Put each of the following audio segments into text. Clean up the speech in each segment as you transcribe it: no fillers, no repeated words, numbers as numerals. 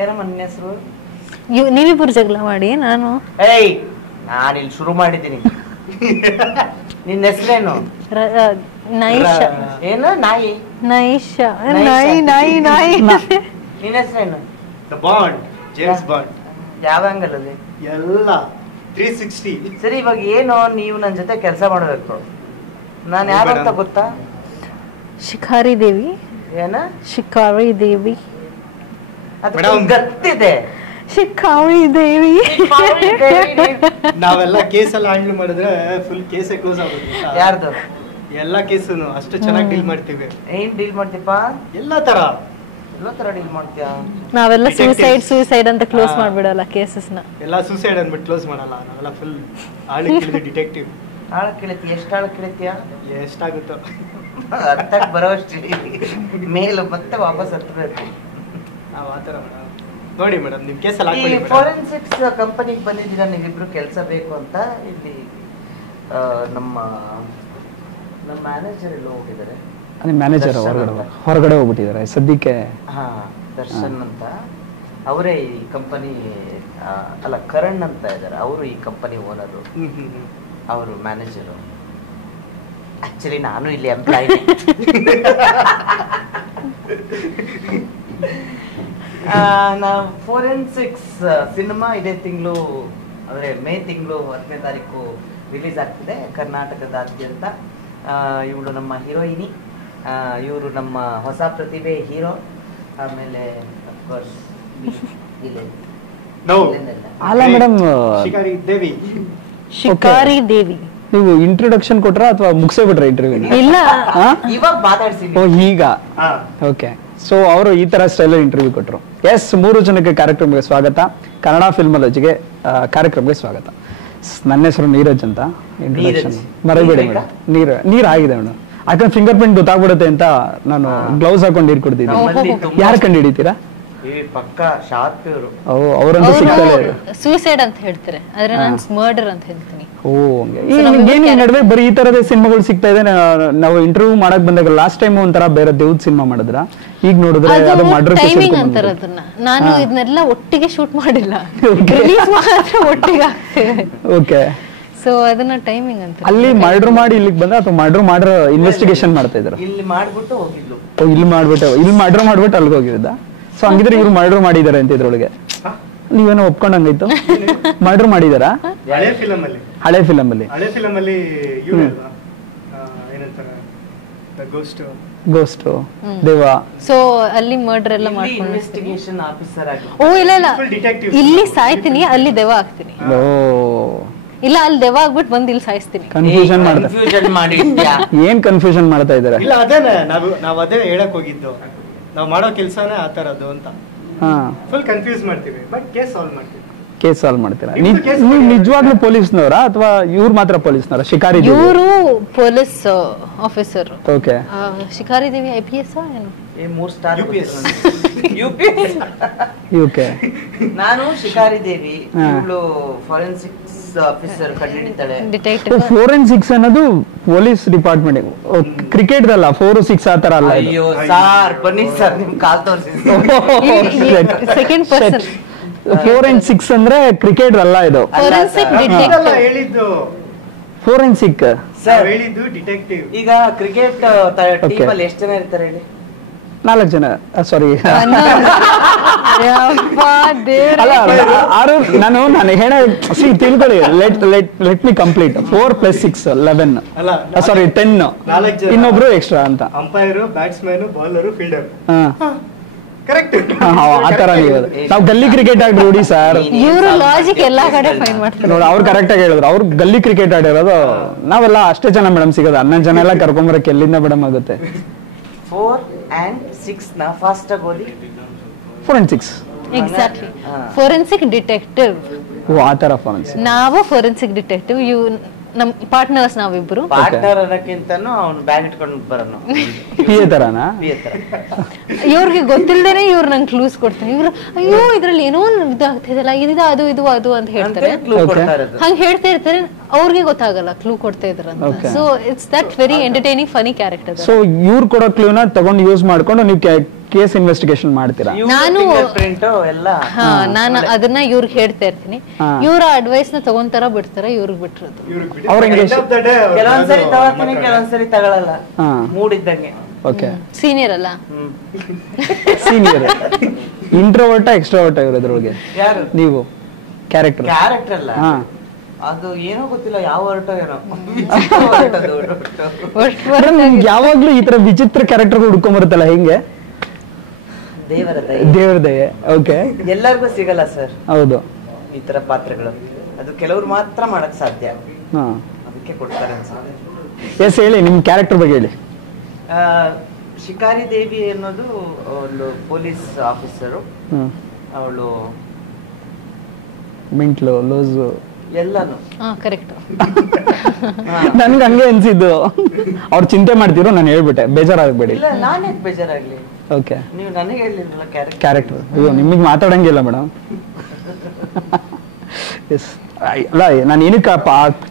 ಏನಮ್ಮ ನನ್ನ ಹೆಸರು? ನೀವಿಬ್ಬರು ಜಗಳ ಮಾಡಿ ನಾನು ನಾನಿಲ್ಲಿ ಶುರು ಮಾಡಿದ್ದೀನಿ. ನಿನ್ನ ಹೆಸರೇನು? ನೈಷಾ. ಏನು? ನಾಯಿ? ನೈಷಾ. ನಾಯಿ. ನಿನ್ನ ಹೆಸರೇನು? Bond, James bond. ಯಾವ ಆಂಗಲ್ ಅಲ್ಲಿ? ಎಲ್ಲ 360. ಸರಿ, ಇವಾಗ ಏನು ನೀವು ನನ್ನ ಜೊತೆ ಕೆಲಸ ಮಾಡಬೇಕು. ನಾನು ಯಾರು ಅಂತ ಗೊತ್ತಾ? ಶಿಖಾರಿ ದೇವಿ. ಏನ? ಶಿಖಾರಿ ದೇವಿ. ಅದು ಗೊತ್ತಿದೆ. ಶಿಖಾರಿ ದೇವಿ. ನಾವೆಲ್ಲ ಕೇಸೆಲ್ಲ ಹ್ಯಾಂಡಲ್ ಮಾಡಿದ್ರೆ ಫುಲ್ ಕೇಸೇ ಕ್ಲೋಸ್ ಆಗುತ್ತೆ. ಯಾರ್ದು? ಎಲ್ಲ ಕೇಸನ್ನು ಅಷ್ಟು ಚೆನ್ನಾಗಿ ಡೀಲ್ ಮಾಡ್ತೀವಿ. ಏನ್ ಡೀಲ್ ಮಾಡ್ತೀಪ? ಎಲ್ಲ ತರ ಡೀಲ್ ಮಾಡ್ತೀಯಾ? ನಾವೆಲ್ಲ ಸೂಸೈಡ್ ಅಂತ ಕ್ಲೋಸ್ ಮಾಡ್ಬಿಡಲ್ಲ ಕೇಸಸ್ ನ. ಎಲ್ಲ ಸೂಸೈಡ್ ಅಂದ್ಬಿಟ್ಟು ಕ್ಲೋಸ್ ಮಾಡಲ್ಲ. ನಾವೆಲ್ಲ ಫುಲ್ ಆಳಕ್ಕೆ ಡಿಟೆಕ್ಟಿವ್. ಆಳಕ್ಕೆ ಇಳಿತೀಯ? ಎಷ್ಟು ಆಳಕ್ಕೆ ಇಳಿತೀಯ? ಎಷ್ಟಾಗುತ್ತೋ ಅರ್ಥಕ್ಕೆ ಬರೋಷ್ಟು ಮೇಲೆ ಮತ್ತೆ ವಾಪಸ್ ಹತ್ತಬೇಕು. ನಾವು ಆ ಥರ ನೋಡಿ ಮೇಡಮ್, ನಿಮ್ಮ ಕೇಸಲ್ಲಿ ಹಾಕೊಳ್ಳಿ. ಫಾರೆನ್ಸಿಕ್ಸ್ ಕಂಪನಿಗೆ ಬಂದಿದ್ದೀರಾ ನೀವಿಬ್ರು ಕೆಲಸ ಬೇಕು ಅಂತ. ಇಲ್ಲಿ ನಮ್ಮ ಮ್ಯಾನೇಜರ್ ಎಲ್ಲೋ ಹೋಗಿದ್ದಾರೆ. ಮ್ಯಾನೇಜರ್ ಹೊರಗಡೆ ಹೋಗ್ಬಿಟ್ಟಿದ್ದಾರೆ ಸದ್ಯಕ್ಕೆ. ದರ್ಶನ್ ಅಂತ ಅವರೇ ಈ ಕಂಪನಿ, ಅಲ್ಲ ಕರಣ್ ಅಂತ ಇದ್ದಾರೆ, ಅವರು ಈ ಕಂಪನಿ ಓನರು, ಅವರು ಮ್ಯಾನೇಜರು. ಆಕ್ಚುಲಿ ನಾನು ಇಲ್ಲಿ ಎಂಪ್ಲಾಯ್. ನಾವು ಫೋರೆನ್ಸಿಕ್ಸ್ ಸಿನಿಮಾ ಇದೇ ತಿಂಗಳು, ಅಂದರೆ ಮೇ ತಿಂಗಳು 10ನೇ ತಾರೀಕು ರಿಲೀಸ್ ಆಗ್ತಿದೆ ಕರ್ನಾಟಕದಾದ್ಯಂತ. ಇವಳು ನಮ್ಮ ಹೀರೋಯಿನಿ, ಇವರು ನಮ್ಮ ಹೊಸ ಪ್ರತಿಭೆ ಹೀರೋ. ಆಮೇಲೆ ಅಫ್ಕೋರ್ಸ್ ಅಲ್ಲ ಮೇಡಮ್, ಶಿಕಾರಿ ದೇವಿ. ನೀವು ಇಂಟ್ರೊಡಕ್ಷನ್ ಕೊಟ್ರ ಅಥವಾ ಮುಗಿಸೇ ಬಿಟ್ರ ಇಂಟರ್ವ್ಯೂ? ಇಲ್ಲ, ಇವಾಗ ಮಾತಾಡ್ಸಿ. ಈಗ ಓಕೆ. ಸೊ ಅವರು ಈ ತರ ಸ್ಟೈಲ್ ಇಂಟರ್ವ್ಯೂ ಕೊಟ್ಟರು. ಎಸ್, 3 ಜನಕ್ಕೆ ಕಾರ್ಯಕ್ರಮಕ್ಕೆ ಸ್ವಾಗತ. ಕನ್ನಡ ಫಿಲ್ಮಾಲಜಿಗೆ ಕಾರ್ಯಕ್ರಮಕ್ಕೆ ಸ್ವಾಗತ. ನನ್ನ ಹೆಸರು ನೀರಜ್ ಅಂತ. ಇಂಟ್ರೊಡಕ್ಷನ್ ಮರಬೇಡಿ ಮೇಡಮ್. ನೀರ್ ಆಗಿದೆ ಮೇಡಮ್. ಯಾಕಂದ್ರೆ ಫಿಂಗರ್ ಪ್ರಿಂಟ್ ಗೊತ್ತಾಗ್ಬಿಡುತ್ತೆ ಅಂತ ನಾನು ಗ್ಲೌಸ್ ಹಾಕೊಂಡು ನೀರು ಕೊಡ್ತಿದ್ದೀನಿ. ಯಾರು ಕಂಡು ಹಿಡಿತೀರಾ? ಪಕ್ಕ ಶಾರ್ಪ್ ಇವರು. ಅವರಂತೂ ಸಿಗ್ತಾರೆ. ಸೂಸೈಡ್ ಅಂತ ಹೇಳ್ತಾರೆ, ಆದ್ರೆ ನಾನು ಮರ್ಡರ್ ಅಂತ ಹೇಳ್ತೀನಿ. ಈ ನಡುವೆ ಬರೀ ಈ ತರದ ಸಿನಿಮಾಗಳು ಸಿಗ್ತಾ ಇದೆ. ನಾವು ಇಂಟರ್ವ್ಯೂ ಮಾಡಕ್ ಬಂದಾಗ ಲಾಸ್ಟ್ ಟೈಮ್ ಒಂಥರ ಬೇರೆ ದೇವ್ದ ಸಿನಿಮಾ ಮಾಡಿದ್ರ, ಈಗ ನೋಡಿದ್ರೆ ಅದು ಮರ್ಡರ್ ಟೈಮಿಂಗ್ ಅಂತಾರೆ ಅದನ್ನ. ನಾನು ಇದನ್ನೆಲ್ಲ ಒಟ್ಟಿಗೆ ಶೂಟ್ ಮಾಡಿಲ್ಲ, ರಿಲೀಸ್ ಮಾತ್ರ ಒಟ್ಟಿಗೆ ಆಗ್ತೇವೆ. ಓಕೆ. ಸೊ ಅದನ್ನ ಟೈಮಿಂಗ್ ಅಂತ. ಅಲ್ಲಿ ಮರ್ಡರ್ ಮಾಡಿ ಇಲ್ಲಿಗೆ ಬಂದ ಅಥವಾ ಮರ್ಡರ್ ಇನ್ವೆಸ್ಟಿಗೇಷನ್ ಮಾಡ್ತಾ ಇದ್ರು? ಇಲ್ಲಿ ಮಾಡ್ಬಿಟ್ಟು ಹೋಗಿದ್ಲು. ಇಲ್ಲಿ ಮರ್ಡರ್ ಮಾಡ್ಬಿಟ್ಟು ಅಲ್ಲಿಗೆ ಹೋಗಿದ್ದ. ಸೊ ಹಂಗಿದ್ರೆ ಇವ್ರು ಮರ್ಡರ್ ಮಾಡಿದಾರೆ ಅಂತ ಇದ್ರೊಳಗೆ ನೀವೇನೋ ಒಪ್ಕೊಂಡಂಗಾಯ್ತು. ಮರ್ಡರ್ ಮಾಡಿದಾರಾ? ಹಳೆ ಫಿಲಮ್ ಅಲ್ಲಿ. ಹಳೆ ಫಿಲಮ್ ಅಲ್ಲಿ ಗೋಸ್ಟ್ ದೇವ. ಸೊ ಅಲ್ಲಿ ಮರ್ಡರ್ ಎಲ್ಲ ಮಾಡ್ಕೊಂಡು ಇನ್ವೆಸ್ಟಿಗೇಷನ್ ಆಫೀಸರ್ ಆಗಿ. ಓ ಇಲ್ಲ, ಇಲ್ಲಿ ಸಾಯ್ತೀನಿ, ಅಲ್ಲಿ ದೆವ್ವ ಆಗ್ತೀನಿ. ಇಲ್ಲ, ಅಲ್ಲಿ ದೆವ್ವ ಆಗ್ಬಿಟ್ಟು ಬಂದು ಇಲ್ಲಿ ಸಾಯಿಸ್ತೀನಿ. ಕನ್ಫ್ಯೂಷನ್ ಮಾಡಿದ್ಯಾ? ಏನ್ ಕನ್ಫ್ಯೂಷನ್ ಮಾಡ್ತಾ ಇದಾರೆ? ಇಲ್ಲ, ಅದೇನೆ ನಾವು ಅದೇ ಹೇಳಕ್ ಹೋಗಿದ್ದು. ನಾವು ಮಾಡೋ ಕೆಲಸನೇ ಆ ತರದ್ದು ಅಂತ. ಫುಲ್ ಕನ್ಫ್ಯೂಸ್ ಮಾಡ್ತೀವಿ, ಬಟ್ ಕೇಸ್ ಸಾಲ್ವ್ ಮಾಡ್ತೀವಿ. ಕೇಸ್ ಸಾಲ್ವ್ ಮಾಡ್ತೀರಾ? ನೀವು ನಿಜವಾಗ್ಲೂ ಪೊಲೀಸ್ನವರ ಅಥವಾ ಇವ್ರು ಮಾತ್ರ ಪೊಲೀಸ್ನವರ? ಶಿಕಾರಿ ದೇವಿ ಇವರು ಪೊಲೀಸ್ ಆಫೀಸರ್. ಓಕೆ. ಶಿಕಾರಿ ದೇವಿ IPS ಏನು? 3 ಸ್ಟಾರ್ UPS. ಓಕೆ. ನಾನು ಶಿಕಾರಿ ದೇವಿ, ಇವಳು ಫಾರೆನ್ಸಿಕ್ಸ್ ಆಫೀಸರ್ ಕಂಡುಹಿಡಿತಾಳೆ. ಡಿಟೆಕ್ಟಿವ್. ಫೋರೆನ್ಸಿಕ್ಸ್ ಅನ್ನೋದು ಪೊಲೀಸ್ ಡಿಪಾರ್ಟ್ಮೆಂಟ್. ಕ್ರಿಕೆಟ್ ಅಲ್ಲ, 4 6 ಆ ತರ ಅಲ್ಲ. ಅಯ್ಯೋ ಸಾರ್, ಬನ್ನಿ ಸರ್, ನಿಮ್ ಕಾಲ್ ತೋರಿಸಿ. Second person. ಫೋರೆನ್ಸಿಕ್ಸ್ ಅಂದ್ರೆ ಕ್ರಿಕೆಟ್ ಅಲ್ಲ ಇದು. ಫೋರೆನ್ಸಿಕ್ ಡಿಟೆಕ್ಟಿವ್ ಹೇಳಿದ್ದು. ಫೋರೆನ್ಸಿಕ್ ಸರ್ ಹೇಳಿದ್ದು ಡಿಟೆಕ್ಟಿವ್. ಈಗ ಕ್ರಿಕೆಟ್ ಟೀಮ್ ಅಲ್ಲಿ ಎಷ್ಟು ಜನ ಇರ್ತಾರೆ ಹೇಳಿ? 4 ಜನ. ಸಾರಿ, ನಾನು ಹೇಳ ತಿಳ್ಕೊಳ್ಳಿ. Let me complete. 4 + 6 11. ಸಾರಿ 10. ಇನ್ನೊಬ್ರು ಎಕ್ಸ್ಟ್ರಾ ಅಂತ. Umpire, batsman, bowler, fielder. Correct. ಆತರ ನಾವು ಗಲ್ಲಿ ಕ್ರಿಕೆಟ್ ಆಡಿ ರೂಢಿ ಸರ್. ಇವರು ಲಾಜಿಕ್ ಎಲ್ಲಾ ಕಡೆ ಫೈಂಡ್ ಮಾಡ್ತಾರೆ ನೋಡಿ. ಅವ್ರು ಕರೆಕ್ಟ್ ಆಗಿ ಹೇಳಿದ್ರು. ಅವ್ರು ಗಲ್ಲಿ ಕ್ರಿಕೆಟ್ ಆಡಿರೋದು. ನಾವೆಲ್ಲ ಅಷ್ಟೇ ಜನ ಮೇಡಮ್ ಸಿಗೋದು. 11 ಜನ ಎಲ್ಲ ಕರ್ಕೊಂಬರಕ್ಕೆ ಎಲ್ಲಿಂದ ಮೇಡಮ್ ಆಗುತ್ತೆ? 4 and 6 ನ ಫಾಸ್ಟ್ ಆಗಿ ಓದಿ. Forensics. Exactly. Forensic detective. Oh, ಆ ತರ ಫೋರೆನ್ಸಿಕ್. ನಾವು ಫೋರೆನ್ಸಿಕ್ ಡಿಟೆಕ್ಟಿವ್. ನಮ್ ಪಾರ್ಟ್ನರ್ಸ್ ನಾವಿಬ್ರು. ಪಾರ್ಟ್ನರ್ ಅನ್ನಕ್ಕಿಂತಾನು ಅವ್ನು ಬ್ಯಾಗ್ ಇಟ್ಕೊಂಡು ಬರೋನು. ಈ ತರನಾ? ಇವ್ರಿಗೆ ಗೊತ್ತಿಲ್ಲದೇನೆ ಇವ್ರು ನಂಗೆ ಕ್ಲೂಸ್ ಕೊಡ್ತೀನಿ. ಇವ್ರು ಅಯ್ಯೋ ಇದ್ರಲ್ಲಿ ಏನೋ ಇದು ಆಗ್ತಿದಲ್ಲ, ಇದು ಅದು ಅಂತ ಹೇಳ್ತಾರೆ. ಹಂಗೆ ಹೇಳ್ತಾ ಇರ್ತಾರೆ, ಅವ್ರಿಗೆ ಗೊತ್ತಾಗಲ್ಲ ಕ್ಲೂ ಕೊಡ್ತಾ ಇದ್ರಂತ. So it's that very entertaining funny character. So ಇವ್ರು ಕೊಡೋ ಕ್ಲೂನ ತಗೊಂಡು ಯೂಸ್ ಮಾಡ್ಕೊಂಡು ನೀವು ಕೇಸ್ ಇನ್ವೆಸ್ಟಿಗೇಷನ್ ಮಾಡ್ತೀರಾ? ನಾನು ಪ್ರಿಂಟ್ ಎಲ್ಲ ನಾನು ಅದನ್ನ ಇವ್ರಿಗೆ ಹೇಳ್ತಾ ಇರ್ತೀನಿ, ಇವ್ರ ಅಡ್ವೈಸ್ ನ ತಗೊಂತಾರ ಬಿಡ್ತಾರ, ಇವ್ರಿಗೆ ಬಿಟ್ಟಿರೋದು. ಕೆಲವೊಂದ್ಸರಿ ತಗೋತೀನಿ, ಕೆಲವೊಂದ್ಸರಿ ತಗೊಳಲ್ಲ, ಮೂಡಿದ್ದಂಗೆ. ಓಕೆ, ಸೀನಿಯರ್ ಅಲ್ಲ, ಸೀನಿಯರ್. ಇಂಟ್ರೋವರ್ಟ ಎಕ್ಸ್ಟ್ರೋವರ್ಟ ಇರೋದ್ರೊಳಗೆ ಯಾರು? ನೀವು ಕ್ಯಾರೆಕ್ಟರ್ ಅಲ್ಲ, ಅದು ಏನೋ ಗೊತ್ತಿಲ್ಲ, ಯಾವ ಹೊರಟೋ ಏನೋ. ಯಾವಾಗ್ಲೂ ಈ ತರ ವಿಚಿತ್ರ ಕ್ಯಾರೆಕ್ಟರ್ ಹುಡ್ಕೊಂಡ್ ಬರುತ್ತಲ್ಲ, ಹೆಂಗೆ? ದೇವರ ದಯೆ. ಓಕೆ, ಎಲ್ಲರಿಗೂ ಸಿಗಲ್ಲ ಸರ್ ಹೌದು ಈ ತರ ಪಾತ್ರಗಳು, ಅದು ಕೆಲವ್ರು ಮಾತ್ರ ಮಾಡಕ್ ಸಾಧ್ಯ, ಅದಕ್ಕೆ ಕೊಡ್ತಾರೆ ಅನ್ಸುತ್ತೆ. ಎಸ್, ಹೇಳಿ ನಿಮ್ ಕ್ಯಾರೆಕ್ಟರ್ ಬಗ್ಗೆ ಹೇಳಿ. ಶಿಕಾರಿ ದೇವಿ ಅನ್ನೋದು ಒಂದು ಪೊಲೀಸ್ ಆಫೀಸರು. ಅವಳು ಮಿಂಟ್ಲು ಲೂಸು ಎಲ್ಲಾನು ಕರೆಕ್ಟ್. ನನ್ಗೆ ಹಂಗೆ ಅನ್ಸಿದ್ದು. ಅವ್ರು ಚಿಂತೆ ಮಾಡ್ತಿರೋ ನಾನು ಹೇಳ್ಬಿಟ್ಟೆ, ಬೇಜಾರಾಗಬೇಡಿ. ಇಲ್ಲ, ನಾನೇ ಬೇಜಾರಾಗ್ಲಿ. ಓಕೆ, ನೀವು ನನಗೆ ಹೇಳಿರಲ್ಲ ಕ್ಯಾರೆಕ್ಟರ್. ಅಯ್ಯೋ, ನಿಮಗೆ ಮಾತಾಡಂಗಿಲ್ಲ ಮೇಡಮ್. ಎಸ್, ಅಲ್ಲ, ನಾನು ಏನಕ್ಕೆ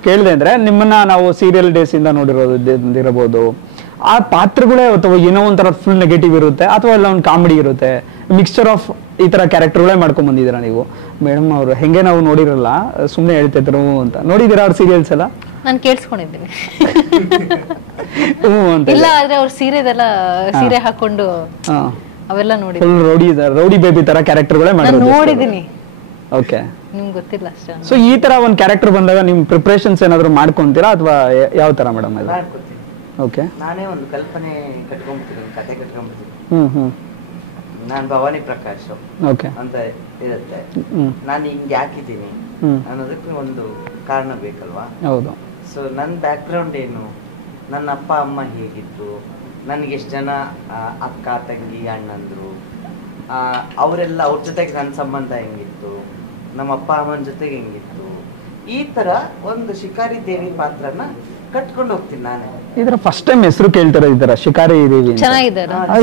ಕೇಳಿದೆ ಅಂದ್ರೆ, ನಿಮ್ಮನ್ನ ನಾವು ಸೀರಿಯಲ್ ಡೇಸ್ ಇಂದ ನೋಡಿರೋದಿರಬಹುದು, ಆ ಪಾತ್ರಗಳೇ ಅಥವಾ ಏನೋ ಒಂಥರ ಫುಲ್ ನೆಗೆಟಿವ್ ಇರುತ್ತೆ, ಅಥವಾ ಎಲ್ಲ ಒಂದು ಕಾಮಿಡಿ ಇರುತ್ತೆ, ಮಿಕ್ಸ್ಚರ್ ಆಫ್ ಈ ತರ ಕ್ಯಾರೆಕ್ಟರ್ಗಳೇ ಮಾಡ್ಕೊಂಡ್ ಬಂದಿದ್ದೀರಾ ನೀವು. ಮೇಡಮ್ ಅವರು ಹೆಂಗೆ ನಾವು ನೋಡಿರಲ್ಲ, ಸುಮ್ಮನೆ ಹೇಳ್ತಿದ್ರು ಅಂತ. ನೋಡಿದೀರಾ ಅವ್ರ ಸೀರಿಯಲ್ಸ್ ಎಲ್ಲ? ನಾನು ಕೇಳಿಸ್ಕೊಂಡಿದ್ದೀನಿ. ಇಲ್ಲ, ಆದ್ರೆ ಅವ್ರ ಸೀರೆ ಹಾಕೊಂಡು ಅವೆಲ್ಲ ನೋಡಿ, ಫುಲ್ ರೌಡಿ ಬೇಬಿ ತರ ಕ್ಯಾರೆಕ್ಟರ್ಗಳೇ ನೋಡಿದೀನಿ. ಓಕೆ, ನಿಮ್ಗೆ ಗೊತ್ತಿಲ್ಲ ಅಷ್ಟೇ. ಸೊ ಈ ತರ ಒಂದು ಕ್ಯಾರೆಕ್ಟರ್ ಬಂದಾಗ ನಿಮ್ ಪ್ರಿಪರೇಷನ್ಸ್ ಏನಾದ್ರು ಮಾಡ್ಕೊಂತೀರಾ ಅಥವಾ ಯಾವ ತರ ಮೇಡಮ್? ಓಕೆ, ನಾನೇ ಒಂದು ಕಲ್ಪನೆ ಕಟ್ಕೊಂಡ್ಬಿಡ್ತೀನಿ, ಕತೆ ಕಟ್ಕೊಂಡ್ಬಿಡ್ತೀನಿ. ನಾನ್ ಭವಾನಿ ಪ್ರಕಾಶ್ ಅಂತ ಇರುತ್ತೆ, ನಾನು ಹಿಂಗೆ ಹಾಕಿದ್ದೀನಿ ಅನ್ನೋದಕ್ಕೆ ಒಂದು ಕಾರಣ ಬೇಕಲ್ವಾ? ಹೌದು. ಸೊ ನನ್ನ ಬ್ಯಾಕ್ ಗ್ರೌಂಡ್ ಏನು, ನನ್ನ ಅಪ್ಪ ಅಮ್ಮ ಹೇಗಿತ್ತು, ನನಗೆ ಎಷ್ಟು ಜನ ಅಕ್ಕ ತಂಗಿ ಅಣ್ಣಂದ್ರು, ಅವರೆಲ್ಲ ಅವ್ರ ಜೊತೆಗೆ ನನ್ನ ಸಂಬಂಧ ಹೆಂಗಿತ್ತು, ನಮ್ಮ ಅಪ್ಪ ಅಮ್ಮನ ಜೊತೆಗೆ ಹೆಂಗಿತ್ತು, ಈ ತರ ಒಂದು ಶಿಕಾರಿ ದೇವಿ ಪಾತ್ರನ ಕಟ್ಕೊಂಡು ಹೋಗ್ತೀನಿ ನಾನೇ. ಇದರ ಫಸ್ಟ್ ಟೈಮ್ ಹೆಸರು ಕೇಳ್ತಾರೆ, ಇದರ ಶಿಕಾರಿ ದೇವಿ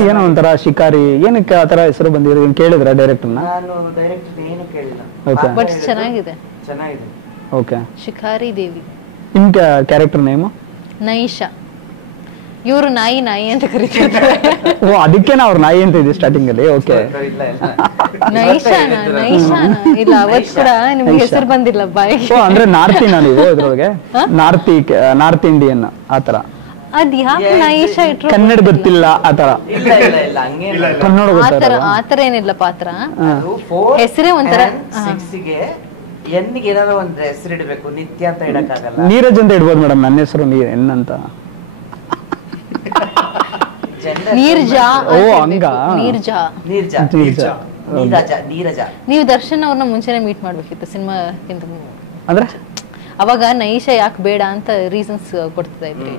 ಏನೋ ಒಂಥರ ಶಿಕಾರಿ, ಏನಕ್ಕೆ ಆತರ ಹೆಸರು ಬಂದಿರೋ ಕೇಳಿದ್ರ ಡೈರೆಕ್ಟರ್? ನಾನು ಡೈರೆಕ್ಟರ್ ಏನು ಕೇಳಿಲ್ಲ, ಬಟ್ ಚೆನ್ನಾಗಿದೆ. ಓಕೆ, ಶಿಕಾರಿ ದೇವಿ. ನಿಮ್ ಕ್ಯಾರೆಕ್ಟರ್ ನೇಮು? ನೈಷಾ. ಇವರು ನಾಯಿ ಅಂತ ಕರೀತಾರೆ. ಓ, ಅದಕ್ಕೆ ಅವ್ರ ನಾಯಿ ಅಂತ ಇದೆ ಸ್ಟಾರ್ಟಿಂಗ್ ಅಲ್ಲಿ. ಓಕೆ, ನೈಷಾನ ಇಲ್ಲ, ಅವತ್ತು ಕೂಡ ನಿಮ್ಗೆ ಹೆಸರು ಬಂದಿಲ್ಲ ಬಾಯಿ. ಅಂದ್ರೆ ನಾರ್ತಿನ ನೀವು ಇದ್ರೊಳಗೆ? ನಾರ್ತ್ ಇಂಡಿಯನ್ ಆತರ? ಅದ್ ಯಾಕೆ ನೈಷಾ ಇಟ್ರು? ಕನ್ನಡ ಗೊತ್ತಿಲ್ಲ ಆತರ? ಕನ್ನಡ ಗೊತ್ತಿಲ್ಲ ಆತರ ಏನಿಲ್ಲ ಪಾತ್ರ, ಹೆಸರೇ ಒಂಥರ. ಎನ್ನಿಗೆ ಏನಾದ್ರು ಒಂದು ಹೆಸರು ಇಡಬೇಕು, ನಿತ್ಯ ಅಂತ ಇಡಕ್ಕಾಗಲ್ಲ. ನೀರಜ್ ಅಂತ ಇಡ್ಬೋದು ಮೇಡಮ್, ನನ್ನ ಹೆಸರು ಎನ್ ಅಂತ. ನೀರ್ಜಾ. ಓ, ಹಂಗ? ನೀರ್ಜಾ. ನೀವು ದರ್ಶನ್ ಅವ್ರನ್ನ ಮುಂಚೆನೆ ಮೀಟ್ ಮಾಡ್ಬೇಕಿತ್ತು ಸಿನಿಮಾಕ್ಕಿಂತ ಅಂದ್ರೆ. ಅವಾಗ ನೈಷಾ ಯಾಕೆ ಬೇಡ ಅಂತ ರೀಸನ್ಸ್ ಕೊಡ್ತಾ ಇದ್ರಿ.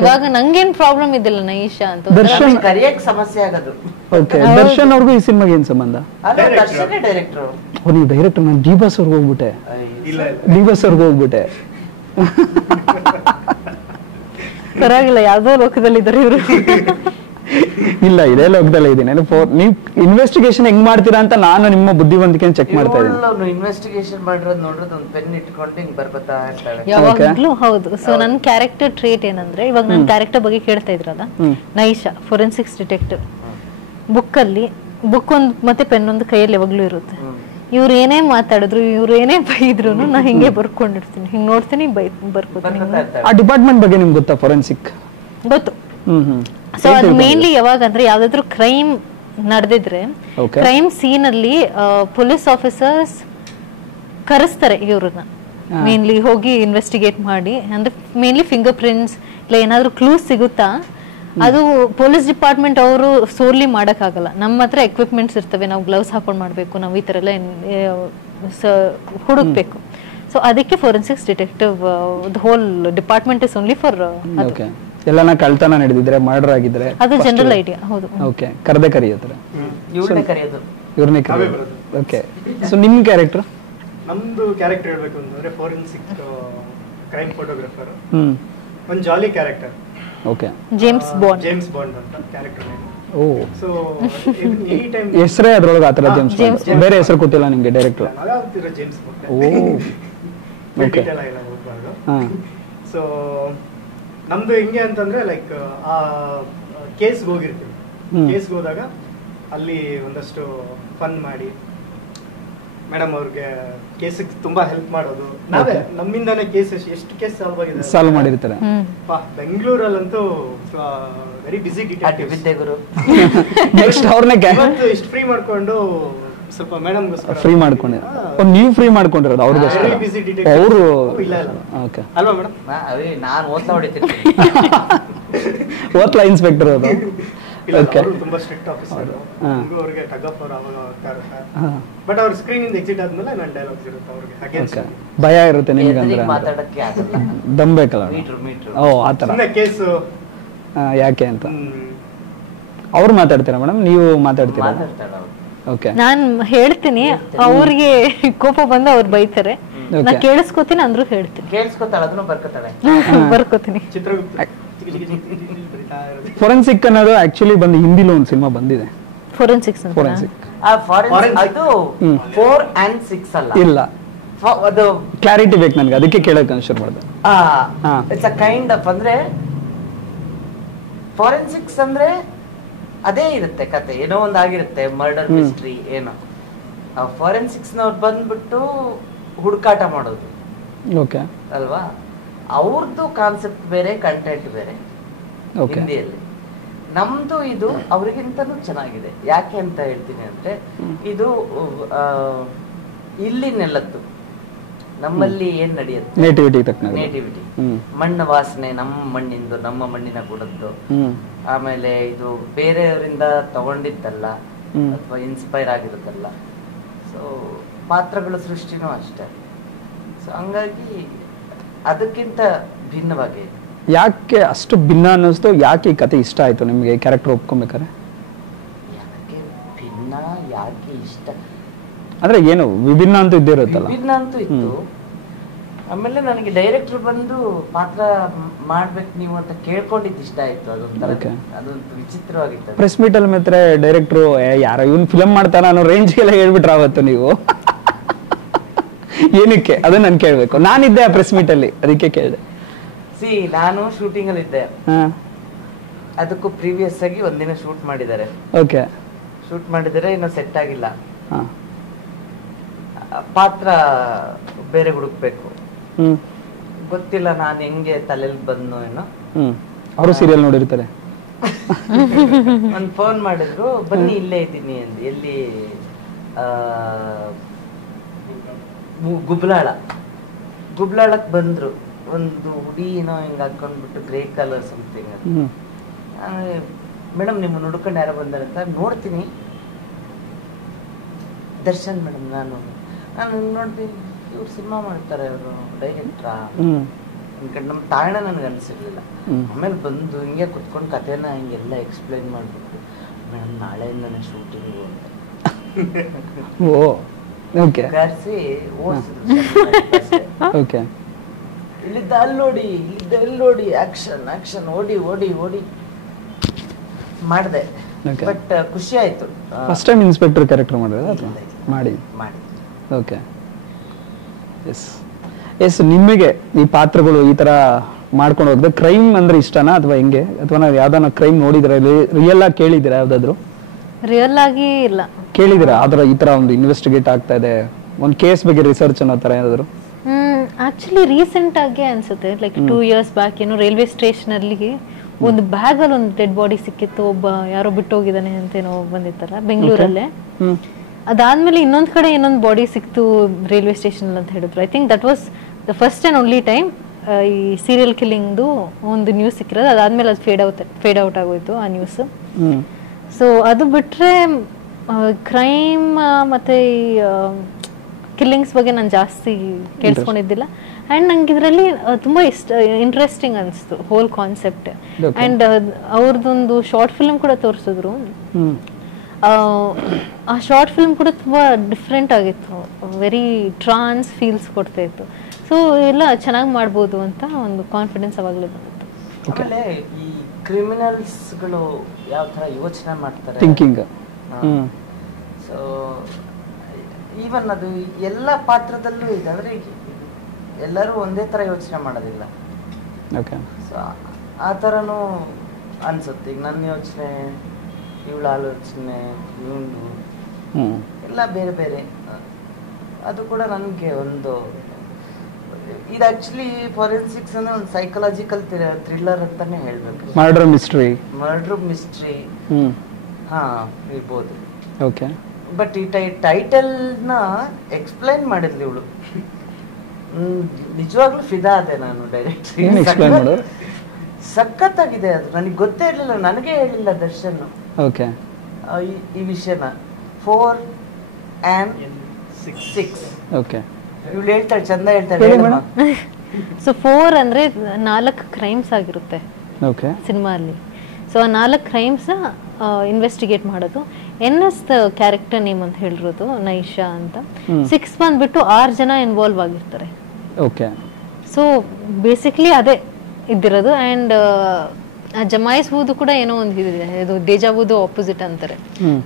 ಇವಾಗ ನಂಗೇನ್ ಪ್ರಾಬ್ಲಮ್ ಇದ್ದಿಲ್ಲ ನೈಷಾ ಅಂತ. ದರ್ಶನ್ ಕರಿಯಕ್ ಸಮಸ್ಯೆ ಆಗೋದು. ಓಕೆ, ದರ್ಶನ್ ಅವ್ರಿಗೂ ಈ ಸಿನಿಮಾಗೆ ಏನ್ ಸಂಬಂಧ? ಡೈರೆಕ್ಟರ್. ನೀವು ಡೈರೆಕ್ಟರ್? ನಾನು ಡಿ ಬಾಸ್ ಅವ್ರಿಗೆ ಹೋಗ್ಬಿಟ್ಟೆ. ಪರವಾಗಿಲ್ಲ, ಯಾವ್ದೋ ಲೋಕದಲ್ಲಿ ಇದ್ದಾರೆ ಇವರು. ಇಲ್ಲ, ಇದೇ ಲೋಕದಲ್ಲೇ ಇದ್ದೀನಿ. ನೀವು ಇನ್ವೆಸ್ಟಿಗೇಷನ್ ಹೆಂಗ್ ಮಾಡ್ತೀರಾ ಅಂತ ನಾನು ನಿಮ್ಮ ಬುದ್ಧಿವಂತಿಕೆ ಚೆಕ್ ಮಾಡ್ತಾ ಇದ್ದೀನಿ. ಇನ್ವೆಸ್ಟಿಗೇಷನ್ ಮಾಡಿರೋದು ನೋಡೋದು ಒಂದು ಪೆನ್ ಇಟ್ಕೊಂಡು ಹಿಂಗ್ ಬರ್ಬತ್ತಾ ಇರ್ತಾಳೆ ಯಾವಾಗ್ಲೂ. ಹೌದು. ಸೊ ನನ್ನ ಕ್ಯಾರೆಕ್ಟರ್ ಟ್ರೇಟ್ ಏನಂದ್ರೆ, ಇವಾಗ ನನ್ನ ಕ್ಯಾರೆಕ್ಟರ್ ಬಗ್ಗೆ ಕೇಳ್ತಾ ಇದ್ರಲ್ಲ, ನೈಷಾ ಫೋರೆನ್ಸಿಕ್ಸ್ ಡಿಟೆಕ್ಟಿವ್. ಬುಕ್ ಒಂದು ಮತ್ತೆ ಪೆನ್ ಒಂದು ಕೈಯಲ್ಲಿ ಯಾವಾಗ್ಲೂ ಇರುತ್ತೆ. ಇವ್ರು ಏನೇ ಮಾತಾಡಿದ್ರು, ಇವ್ರು ಏನೇ ಬೈದ್ರು ನಾ ಹಿಂಗೆ ಬರ್ಕೊಂಡಿರ್ತೀನಿ, ಹಿಂಗ್ ನೋಡ್ತೀನಿ, ಬರ್ಕೋತೀನಿ. ಆ ಡಿಪಾರ್ಟ್ಮೆಂಟ್ ಬಗ್ಗೆ ನಿಮ್ಗೆ ಗೊತ್ತಾ? ಫೋರೆನ್ಸಿಕ್ ಗೊತ್ತು. ಸೊ ಅದು ಮೇನ್ಲಿ ಯಾವಾಗ ಅಂದ್ರೆ, ಯಾವ್ದಾದ್ರು ಕ್ರೈಮ್ ನಡೆದಿದ್ರೆ ಕ್ರೈಮ್ ಸೀನ್ ಅಲ್ಲಿ ಪೊಲೀಸ್ ಆಫೀಸರ್ಸ್ ಕರೆಸ್ತಾರೆ ಇವ್ರನ್ನ, ಮೇನ್ಲಿ ಹೋಗಿ ಇನ್ವೆಸ್ಟಿಗೇಟ್ ಮಾಡಿ. ಅಂದ್ರೆ ಮೇನ್ಲಿ ಫಿಂಗರ್ ಪ್ರಿಂಟ್ಸ್ ಇಲ್ಲ ಏನಾದ್ರು ಕ್ಲೂಸ್ ಸಿಗುತ್ತಾ, ಅದು ಪೊಲೀಸ್ ಡಿಪಾರ್ಟ್ಮೆಂಟ್ ಅವರು ಸೋರ್ಲಿ ಮಾಡಕ್ಕಾಗಲ್ಲ. ನಮ್ಮ ಹತ್ರ ಎಕ್ವಿಪ್ಮೆಂಟ್ಸ್ ಇರ್ತವೆ, ನಾವು ಗ್ಲೌಸ್ ಹಾಕೊಂಡ್ ಮಾಡ್ಬೇಕು, ನಾವು ಈ ತರ ಎಲ್ಲ ಹುಡುಕ್ಬೇಕು. ಸೊ ಅದಕ್ಕೆ forensics detective whole department is only for. ಎಲ್ಲಾನ ಕಳ್ತನ ನಡೆದಿದ್ರೆ, ಮರ್ಡರ್ ಆಗಿದ್ರೆ, ಅದು ಜನರಲ್ ಐಡಿಯಾ. ಹೌದು. ಓಕೆ, ಕರೆದೇ ಕರೆಯುತ್ತಾರೆ, ಇವ್ರನ್ನೇ ಕರೆಯೋದು. ಓಕೆ, ಸೊ ನಿಮ್ ಕ್ಯಾರೆಕ್ಟರ್? ನಮ್ದು ಕ್ಯಾರೆಕ್ಟರ್ ಹೇಳ್ಬೇಕು ಅಂತಂದ್ರೆ, ಫೋರೆನ್ಸಿಕ್ ಕ್ರೈಮ್ ಫೋಟೋಗ್ರಾಫರ್, ಒಂದು jolly character. Okay, James Bond ಅಂತ character name. Oh, so any time ಹೆಸರೇ ಅದ್ರೊಳಗೆ ಆತರ ಜೇಮ್ಸ್ ಬಾಂಡ್, ಬೇರೆ ಹೆಸರು ಗೊತ್ತಿಲ್ಲ ನಿಮ್ಗೆ ಡೈರೆಕ್ಟರ್? ಅದಾಗ್ತಿರೋ James Bond. Oh, okay. So ನಮ್ದು ಹೆಂಗೆ ಅಂತಂದ್ರೆ, ಲೈಕ್ ಆ ಕೇಸ್ಗೆ ಹೋಗಿರ್ತೀವಿ. ಕೇಸ್ಗೆ ಹೋದಾಗ ಅಲ್ಲಿ ಒಂದಷ್ಟು ಫನ್ ಮಾಡಿ ಮೇಡಮ್ ಅವ್ರಿಗೆ ಕೇಸಿಗೆ ತುಂಬಾ ಹೆಲ್ಪ್ ಮಾಡೋದು. ನಾವೇ ನಮ್ಮಿಂದಾನೇ ಕೇಸ್ ಎಷ್ಟು ಕೇಸ್ ಸಾಲ್ವ್ ಮಾಡಿರ್ತಾರೆ. ಬೆಂಗಳೂರಲ್ಲಂತೂ ವೆರಿ ಬಿಸಿ ಡಿಟೆಕ್ಟಿವ್ ವಿದ್ಯೆಗುರು ನೆಕ್ಸ್ಟ್ ಅವ್ರನ್ನೇ ಇಷ್ಟು ಫ್ರೀ ಮಾಡ್ಕೊಂಡು ಸ್ವಲ್ಪ ಮೇಡಮ್ ಫ್ರೀ ಮಾಡ್ಕೊಂಡೆ. ನೀವು ಫ್ರೀ ಮಾಡ್ಕೊಂಡಿರೋದು ಅವ್ರಿಗೋಸ್ಕರ ಅವರು ಅಲ್ವಾ ಮೇಡಮ್? ನಾನು ಓದ್ತಾ ಹೊಡಿತೀನಿ ಓದ್ಲಾ ಇನ್ಸ್ಪೆಕ್ಟರ್ ಅದು. ತುಂಬಾ ಸ್ಟ್ರಿಕ್ಟ್ ಆಫೀಸರ್ ಅವ್ರಿಗೆ ಟಗ್ ಅವ್ರು ಅವಾಗ ಹೋಗ್ತಾ ಇರ್ತಾರೆ. ಬಟ್ ಅವ್ರ ಸ್ಕ್ರೀನ್ ಇಂದ ಎಕ್ಸಿಟ್ ಆದ್ಮೇಲೆ ನನ್ನ ಡೈಲಾಗ್ಸ್ ಇರುತ್ತೆ ಅವ್ರಿಗೆ. ಭಯ ಇರುತ್ತೆ ನಿಮ್ಗೆ ಅಂದ್ರೆ ಮಾತಾಡಕ್ಕೆ ಆಗಲ್ಲ, ದಮ್ ಬೇಕಲ್ಲ. ಓ ಆತರ ಕೇಸು ಯಾಕೆ ಅಂತ ಅವ್ರು ಮಾತಾಡ್ತೀರಾ ಮೇಡಮ್, ನೀವು ಮಾತಾಡ್ತೀರಾ? ಓಕೆ, ನಾನ್ ಹೇಳ್ತೀನಿ, ಅವ್ರಿಗೆ ಕೋಪ ಬಂದು ಅವ್ರು ಬೈತಾರೆ, ನಾ ಕೇಳಿಸ್ಕೊತೀನಿ ಅಂದ್ರೂ ಹೇಳ್ತೀನಿ. ಕೇಳಿಸ್ಕೊತಾಳೆ, ಅದನ್ನು ಬರ್ಕೋತಾಳೆ, ಬರ್ಕೋತೀನಿ. ಫೊರೆನ್ಸಿಕ್ ಅನ್ನೋದು ಆಕ್ಚುಲಿ ಬಂದು ಹಿಂದಿలో ಒಂದು ಸಿನಿಮಾ ಬಂದಿದೆ. ಫೊರೆನ್ಸಿಕ್ಸ್ ಫೊರೆನ್ಸಿಕ್ ಅದು 4 and 6 ಅಲ್ಲ, ಇಲ್ಲ ಅದು ಕ್ಲಾರಿಟಿ ಬೇಕು ನನಗೆ, ಅದಕ್ಕೆ ಕೇಳಕ್ಕೆ ಶುರು ಮಾಡಿದೆ. ಇಟ್ಸ್ ಅ ಕೈಂಡ್ ಆಫ್, ಅಂದ್ರೆ ಫಾರೆನ್ಸಿಕ್ಸ್ ಅಂದ್ರೆ ಅದೇ ಇರುತ್ತೆ ಕತೆ, ಏನೋ ಒಂದು ಆಗಿರುತ್ತೆ, ಮರ್ಡರ್ ಮಿಸ್ಟ್ರಿ ಏನೋ. ಫಾರೆನ್ಸಿಕ್ಸ್ ನವ್ರು ಬಂದ್ಬಿಟ್ಟು ಹುಡುಕಾಟ ಮಾಡೋದು, ಓಕೆ ಅಲ್ವಾ? ಅವ್ರದ್ದು ಕಾನ್ಸೆಪ್ಟ್ ಬೇರೆ, ಕಂಟೆಂಟ್ ಬೇರೆ ಹಿಂದಿಯಲ್ಲಿ. ನಮ್ದು ಇದು ಅವ್ರಿಗಿಂತನೂ ಚೆನ್ನಾಗಿದೆ. ಯಾಕೆ ಅಂತ ಹೇಳ್ತೀನಿ ಅಂದ್ರೆ, ಇದು ಇಲ್ಲಿ ನೆಲದ್ದು, ನಮ್ಮಲ್ಲಿ ಏನ್ ನಡೆಯುತ್ತೆ, ನೇಟಿವಿಟಿ, ಮಣ್ಣು ವಾಸನೆ, ನಮ್ಮ ಮಣ್ಣಿಂದು, ನಮ್ಮ ಮಣ್ಣಿನ ಗುಣದ್ದು. ಆಮೇಲೆ ಇದು ಬೇರೆಯವರಿಂದ ತಗೊಂಡಿದ್ದಲ್ಲ ಅಥವಾ ಇನ್ಸ್ಪೈರ್ ಆಗಿರೋದಲ್ಲ. ಸೊ ಪಾತ್ರಗಳ ಸೃಷ್ಟಿನೂ ಅಷ್ಟೇ. ಸೊ ಹಂಗಾಗಿ ಅದಕ್ಕಿಂತ ಭಿನ್ನವಾಗಿ. ಯಾಕೆ ಅಷ್ಟು ಭಿನ್ನ ಅನ್ನಿಸ್ತು? ಯಾಕೆ ಈ ಕತೆ ಇಷ್ಟ ಆಯ್ತು ನಿಮ್ಗೆ, ಕ್ಯಾರೆಕ್ಟರ್ ಒಪ್ಕೊಬೇಕಾರೆ? ಯಾಕೆ ಭಿನ್ನ, ಯಾಕೆ ಇಷ್ಟ ಅಂದ್ರೆ ಏನು ವಿಭಿನ್ನ ಅಂತೂ ಇದ್ದೇ ಇರುತ್ತಲ್ಲ? ವಿಭಿನ್ನ ಅಂತೂ ಇತ್ತು. ಆಮೇಲೆ ನನಗೆ ಡೈರೆಕ್ಟರ್ ಬಂದು ಪಾತ್ರ ಮಾಡ್ಬೇಕು ನೀವು ಅಂತ ಕೇಳ್ಕೊಂಡಿದ್ದು ಇಷ್ಟ ಆಯ್ತು. ಅದೊಂದು ವಿಚಿತ್ರವಾಗಿತ್ತು. ಪ್ರೆಸ್ ಮೀಟ್ ಅಲ್ಲಿ ಮಾತ್ರ ಡೈರೆಕ್ಟ್ರು ಯಾರ ಇವನ್ ಫಿಲಂ ಮಾಡ್ತಾನ ಅನ್ನೋ ರೇಂಜ್ಗೆಲ್ಲ ಹೇಳ್ಬಿಟ್ರ ಅವತ್ತು ನೀವು? ಏನಕ್ಕೆ ಅದನ್ನ ನಾನು ಕೇಳ್ಬೇಕು. ನಾನಿದ್ದೆ ಆ ಪ್ರೆಸ್ ಮೀಟ್ ಅಲ್ಲಿ, ಅದಕ್ಕೆ ಕೇಳಿದೆ. ನಾನು ಶೂಟಿಂಗ್ ಅಲ್ಲಿ ಇದ್ದೆ, ಅದಕ್ಕೂ ಪ್ರೀವಿಯಸ್ ಆಗಿ ಒಂದಿನ ಶೂಟ್ ಮಾಡಿದ್ದಾರೆ. ಓಕೆ, ಶೂಟ್ ಮಾಡಿದರೆ ಇನ್ನು ಸೆಟ್ ಆಗಿಲ್ಲ, ಪಾತ್ರ ಬೇರೆ ಹುಡುಕ್ಬೇಕು. ಗೊತ್ತಿಲ್ಲ ನಾನು ಹೆಂಗೆ ತಲೆಯಲ್ಲಿ ಬಂದು ಏನೋ. ಅವರು ಸೀರಿಯಲ್ ನೋಡಿರ್ತಾರೆ. ಒಂದು ಫೋನ್ ಮಾಡಿದ್ರು, ಬನ್ನಿ ಇಲ್ಲೇ ಇದ್ದೀನಿ ಅಂದ್. ಎಲ್ಲಿ? ಗುಬ್ಲಾಳಕ್ ಬಂದ್ರು. ಒಂದು ಹುಡಿ ಏನೋ ಹಿಂಗ ಹಾಕೊಂಡ್ಬಿಟ್ಟು ಗ್ರೇ ಕಲರ್ ಸಮಥಿಂಗ್. ಮೇಡಮ್ ನಿಮ್ಮ ಹುಡ್ಕೊಂಡು ಯಾರೋ ಬಂದಾರೆ ಅಂತ ನೋಡ್ತೀನಿ. ದರ್ಶನ್ ಮೇಡಮ್, ನಾನು ನೋಡ್ತೀನಿ, ಇವ್ರು ಸಿನಿಮಾ ಮಾಡ್ತಾರೆ, ಅವರು ಡೈರೆಕ್ಟ್ರಾ ಅನ್ಕೊಂಡು ನಮ್ಮ ತಾಯಣ ನನಗೆ ಅನಿಸಿರ್ಲಿಲ್ಲ. ಆಮೇಲೆ ಬಂದು ಹಿಂಗೆ ಕುತ್ಕೊಂಡು ಕಥೆನ ಹಿಂಗೆಲ್ಲ ಎಕ್ಸ್ಪ್ಲೈನ್ ಮಾಡ್ಬಿಟ್ಟು, ಮೇಡಮ್ ನಾಳೆಯಿಂದನೇ ಶೂಟಿಂಗು ಅಂತ ಕರೆಸಿ ಓಕೆ, ಇಲ್ಲಿದ್ದ ಅಲ್ಲಿ ನೋಡಿ, ಇಲ್ಲಿದ್ದ ಎಲ್ಲಿ ನೋಡಿ, ಆಕ್ಷನ್ ಓಡಿ ಓಡಿ ಓಡಿ ಮಾಡಿದೆ. ಬಟ್ ಖುಷಿ ಆಯ್ತು. ಫಸ್ಟ್ ಟೈಮ್ ಇನ್ಸ್ಪೆಕ್ಟರ್ ಕ್ಯಾರೆಕ್ಟರ್ ಮಾಡಿದ್ರೆ ಅಥವಾ ಮಾಡಿ? Okay, yes. ನಿಮಗೆ ಈ ಪಾತ್ರಗಳು ಈ ತರ ಮಾಡ್ಕೊಂಡು ಹೋದ್ರೆ ಕ್ರೈಮ್ ಅಂದ್ರೆ ಇಷ್ಟನಾ ಅಥವಾ ಹೆಂಗೆ? ಅಥವಾ ನಾವು ಯಾವ್ದಾನ ಕ್ರೈಮ್ ನೋಡಿದ್ರೆ ರಿಯಲ್ ಆಗಿ ಕೇಳಿದಿರಾ? ಯಾವ್ದಾದ್ರು ರಿಯಲ್ ಆಗಿ ಇಲ್ಲ ಕೇಳಿದಿರಾ? ಆದ್ರ ಈ ತರ ಒಂದು ಇನ್ವೆಸ್ಟಿಗೇಟ್ ಆಗ್ತಾ ಇದೆ, ಒಂದು ಕೇಸ್ ಬಗ್ಗೆ ರಿಸರ್ಚ್ ಅನ್ನೋ ತರ ಏನಾದ್ರು? ಆಕ್ಚುಲಿ ರೀಸೆಂಟ್ ಆಗಿ ಅನ್ಸುತ್ತೆ, ಲೈಕ್ 2 years ಬ್ಯಾಕ್ ಏನೋ ರೈಲ್ವೆ ಸ್ಟೇಷನ್ ಅಲ್ಲಿ ಒಂದು ಬ್ಯಾಗ್ ಅಲ್ಲಿ ಒಂದು ಡೆಡ್ ಬಾಡಿ ಸಿಕ್ಕಿತ್ತು. ಒಬ್ಬ ಯಾರೋ ಬಿಟ್ಟೋಗಿದ್ದಾನೆ ಅಂತೇನೋ ಬಂದಿತ್ತಲ್ಲ ಬೆಂಗಳೂರಲ್ಲೇ. ಅದಾದ್ಮೇಲೆ ಇನ್ನೊಂದ್ ಕಡೆ ಇನ್ನೊಂದು ಬಾಡಿ ಸಿಕ್ತು ರೈಲ್ವೆ ಸ್ಟೇಷನ್ ಅಂತ ಹೇಳಿದ್ರು. I think that was the first and only time ಈ ಸೀರಿಯಲ್ ಕಿಲ್ಲಿಂಗ್ದು ಒಂದು ನ್ಯೂಸ್ ಸಿಕ್ಕಿರೋದು. ಅದಾದ್ಮೇಲೆ ಅದು ಫೇಡ್ ಔಟ್ ಆಗೋಯ್ತು ಆ ನ್ಯೂಸ್. ಸೊ ಅದು ಬಿಟ್ರೆ ಕ್ರೈಮ್ ಮತ್ತೆ ಈ ಕಿಲ್ಲಿಂಗ್ಸ್ ಬಗ್ಗೆ ನಾನು ಜಾಸ್ತಿ ಕೇಳಿಸ್ಕೊಂಡಿದ್ದಿಲ್ಲ. ಆ್ಯಂಡ್ ನಂಗೆ ಇದರಲ್ಲಿ ತುಂಬ ಇಂಟ್ರೆಸ್ಟಿಂಗ್ ಅನಿಸ್ತು ಹೋಲ್ ಕಾನ್ಸೆಪ್ಟ್. ಆ್ಯಂಡ್ ಅವ್ರದ್ದೊಂದು ಶಾರ್ಟ್ ಫಿಲ್ಮ್ ಕೂಡ ತೋರಿಸಿದ್ರು. ಆ ಶಾರ್ಟ್ ಫಿಲ್ಮ್ ಕೂಡ ತುಂಬ ಡಿಫ್ರೆಂಟ್ ಆಗಿತ್ತು, ವೆರಿ ಟ್ರಾನ್ಸ್ ಫೀಲ್ಸ್ ಕೊಡ್ತಾ ಇತ್ತು. ಸೊ ಎಲ್ಲ ಚೆನ್ನಾಗಿ ಮಾಡ್ಬೋದು ಅಂತ ಒಂದು ಕಾನ್ಫಿಡೆನ್ಸ್ ಅವಾಗಲೇ ಬಂದಿತ್ತು. ಆಮೇಲೆ ಈ ಕ್ರಿಮಿನಲ್ಸ್ಗಳು ಯಾವ ಥರ ಯೋಚನೆ ಮಾಡ್ತಾರೆ, ಥಿಂಕಿಂಗ್. ಸೊ ಈವನ್ ಅದು ಎಲ್ಲ ಪಾತ್ರದಲ್ಲೂ ಇದೆ. ಅಂದರೆ ಎಲ್ಲರೂ ಒಂದೇ ಥರ ಯೋಚನೆ ಮಾಡೋದಿಲ್ಲ. ಸೊ ಆ ಥರನೂ ಅನಿಸುತ್ತೆ. ಈಗ ನನ್ನ ಯೋಚನೆ ಇವಳ ಆಲೋಚನೆ ಇವನು ಹ್ಮ್ ಎಲ್ಲ ಬೇರೆ ಬೇರೆ. ಅದು ಕೂಡ ನನಗೆ ಒಂದು ಇದು ಆಕ್ಚುಲಿ ಫಾರೆನ್ಸಿಕ್ಸ್ ಅಂದ್ರೆ ಒಂದು ಸೈಕಲಾಜಿಕಲ್ ಥ್ರಿಲ್ಲರ್ ಅಂತಾನೆ ಹೇಳ್ಬೇಕು. ಮರ್ಡರ್ ಮಿಸ್ಟ್ರಿ ಹಾ ಇರ್ಬೋದು. ಓಕೆ. ಬಟ್ ಈ ಟೈಟಲ್ ನ ಎಕ್ಸ್ಪ್ಲೈನ್ ಮಾಡಿದ್ಲಿ ಇವಳು. ನಿಜವಾಗ್ಲೂ ಫಿದಾ ಅದೇ ನಾನು ಡೈರೆಕ್ಟ್. ಸಖತ್ತಾಗಿದೆ ಅದು. ನನಗೆ ಗೊತ್ತೇ ಇರ್ಲಿಲ್ಲ, ನನಗೆ ಹೇಳಿಲ್ಲ ದರ್ಶನ್ ಓಕೆ ಈ ವಿಷಯನ. 4 and 6 ಓಕೆ. ಇವಳು ಹೇಳ್ತಾಳೆ, ಚಂದ ಹೇಳ್ತಾಳೆ. ಸೊ 4 ಅಂದ್ರೆ 4 ಕ್ರೈಮ್ಸ್ ಆಗಿರುತ್ತೆ ಓಕೆ ಸಿನಿಮಾ ಅಲ್ಲಿ. ಸೊ ಆ 4 ಕ್ರೈಮ್ಸ್ ಇನ್ವೆಸ್ಟಿಗೇಟ್ ಮಾಡೋದು. NS ಕ್ಯಾರೆಕ್ಟರ್ ನೇಮ್ ಅಂತ ಹೇಳಿರೋದು ನೈಶಾ ಅಂತ. 6 ಬಂದ್ಬಿಟ್ಟು 6 ಜನ ಇನ್ವಾಲ್ವ್ ಆಗಿರ್ತಾರೆ. ಓಕೆ. ಸೊ ಬೇಸಿಕ್ಲಿ ಅದೇ ಇದ್ದಿರೋದು. ಅಂಡ್ ಜಮಾಯಿಸುವುದು ಕೂಡ ಏನೋ ಒಂದು ಇದಿದೆ, ಇದು ದೇಜಾವುದು ಆಪೋಸಿಟ್ ಅಂತಾರೆ.